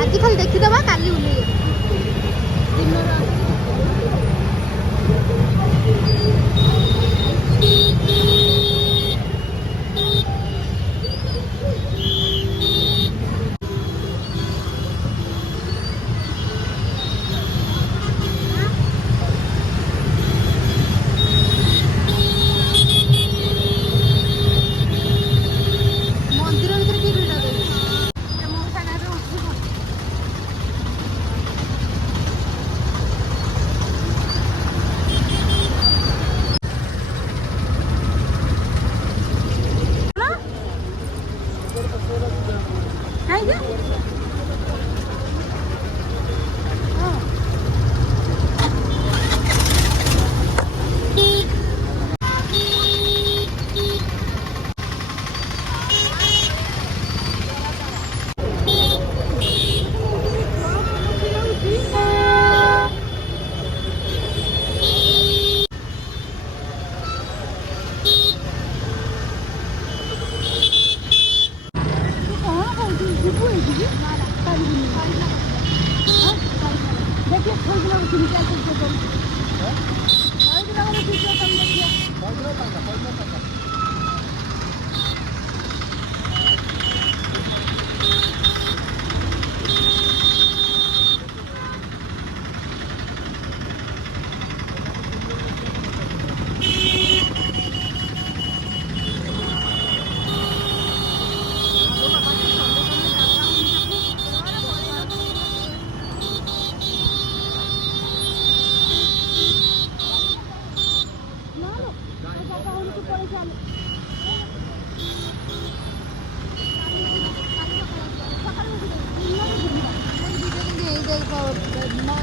आज खाली देखीदबा काली उल्लेख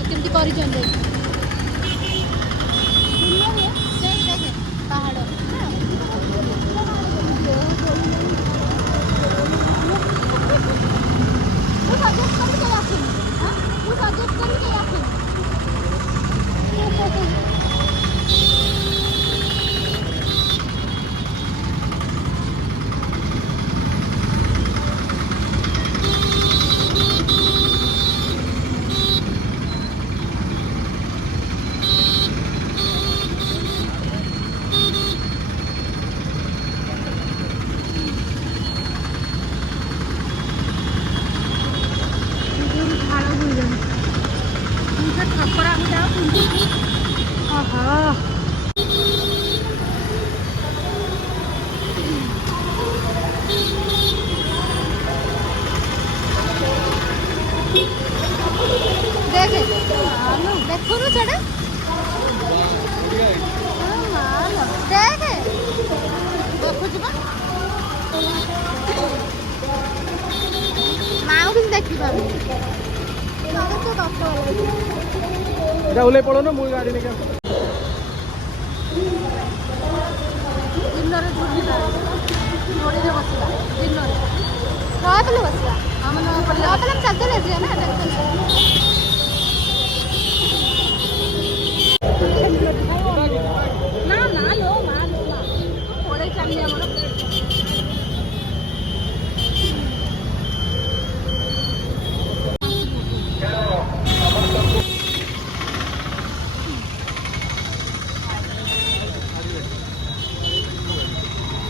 केमती कर पहाड़ देखो छड़ा देखे माँ भी देखी ओल्हे पड़ो ना मुझे गाड़ी लेके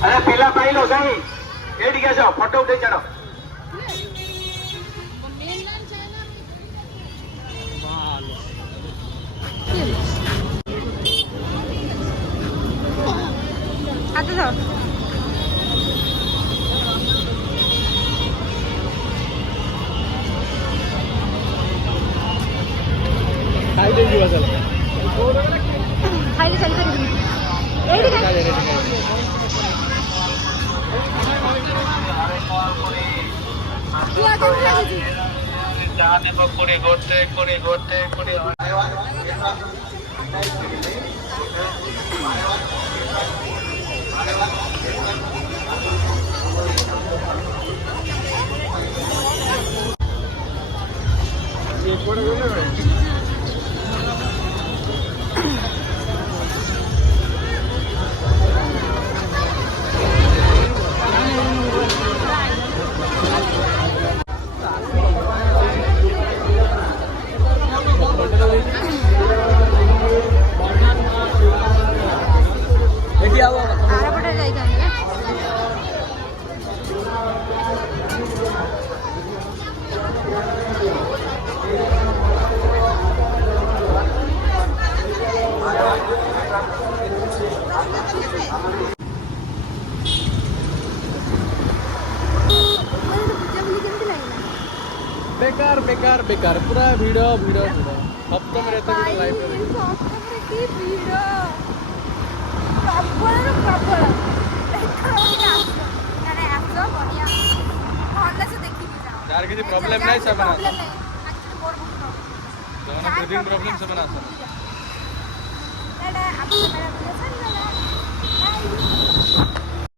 अरे पिला पाइल साई एडी के जाओ फोटो उठे चढ़ो खाई दे जी बस खाली सेल्फी एडी जाने पकड़े घोटे करे घोटे करे बेकार बेकार बेकार पूरा भिड़ भिड़ भिड़ हफ्ते में रहते पूरा लाइफ में देखो। କି ଭିଡ଼ ପ୍ରବଳରୁ ପ୍ରବଳ ଆସ ବଢ଼ିଆ ଭଲସେ ଦେଖିକି ଯାଅ यार किसी प्रॉब्लम नहीं सब बना ପ୍ରୋବ୍ଲେମ୍ ନାହିଁ ଆକ୍ଚୁଆଲି ମୋର ବହୁତ दोनों ଯାହାର ब्रीदिंग प्रॉब्लम problem सब बना ଏଇଟା ଆମ